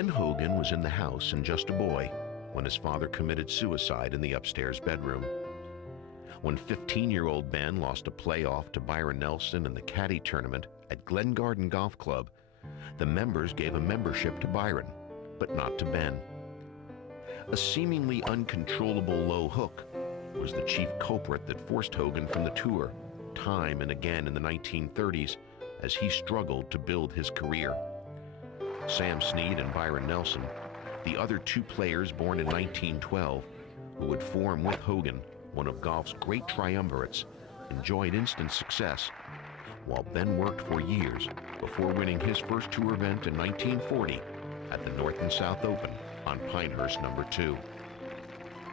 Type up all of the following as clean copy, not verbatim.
Ben Hogan was in the house and just a boy when his father committed suicide in the upstairs bedroom. When 15-year-old Ben lost a playoff to Byron Nelson in the caddy tournament at Glen Garden Golf Club, the members gave a membership to Byron, but not to Ben. A seemingly uncontrollable low hook was the chief culprit that forced Hogan from the tour time and again in the 1930s as he struggled to build his career. Sam Snead and Byron Nelson, the other two players born in 1912, who would form with Hogan one of golf's great triumvirates, enjoyed instant success, while Ben worked for years before winning his first tour event in 1940 at the North and South Open on Pinehurst No. 2.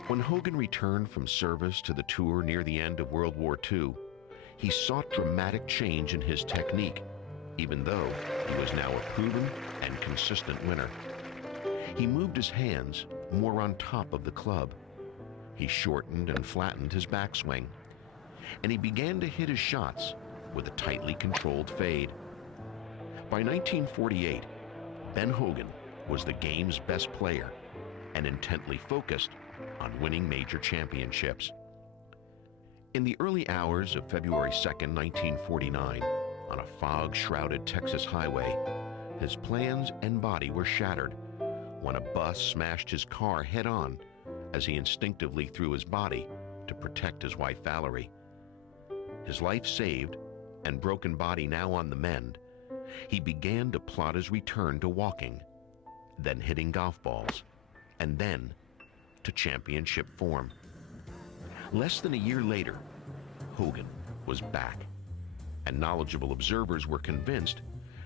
When Hogan returned from service to the tour near the end of World War II, he sought dramatic change in his technique, even though he was now a proven and consistent winner. He moved his hands more on top of the club. He shortened and flattened his backswing, and he began to hit his shots with a tightly controlled fade. By 1948, Ben Hogan was the game's best player and intently focused on winning major championships. In the early hours of February 2nd, 1949, on a fog-shrouded Texas highway, his plans and body were shattered when a bus smashed his car head-on as he instinctively threw his body to protect his wife Valerie. His life saved and broken body now on the mend, he began to plot his return to walking, then hitting golf balls, and then to championship form. Less than a year later, Hogan was back, and knowledgeable observers were convinced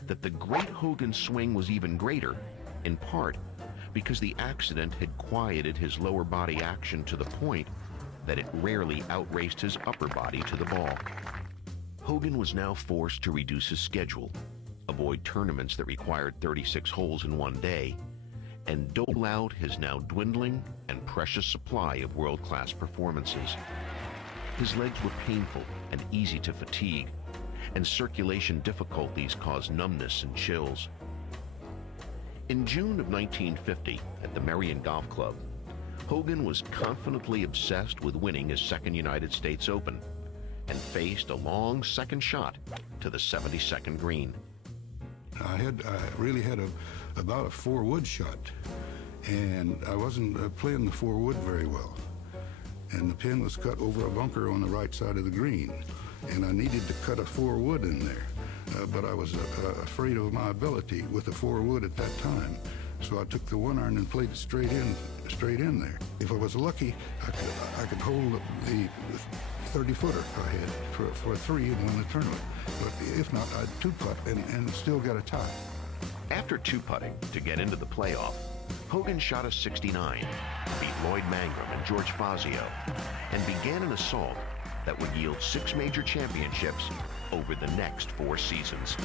that the great Hogan swing was even greater, in part because the accident had quieted his lower body action to the point that it rarely outraced his upper body to the ball. Hogan was now forced to reduce his schedule, avoid tournaments that required 36 holes in one day, and dole out his now dwindling and precious supply of world-class performances. His legs were painful and easy to fatigue, and circulation difficulties caused numbness and chills. In June of 1950, at the Merion Golf Club, Hogan was confidently obsessed with winning his second United States Open and faced a long second shot to the 72nd green. I really had about a 4-wood shot, and I wasn't playing the 4-wood very well. And the pin was cut over a bunker on the right side of the green, and I needed to cut a 4-wood in there. But I was afraid of my ability with the 4-wood at that time. So I took the 1-iron and played it straight in there. If I was lucky, I could hold the 30-footer I had for a 3 and win the tournament. But if not, I'd 2-putt and still got a tie. After 2-putting to get into the playoff, Hogan shot a 69, beat Lloyd Mangrum and George Fazio, and began an assault that would yield 6 major championships over the next 4 seasons.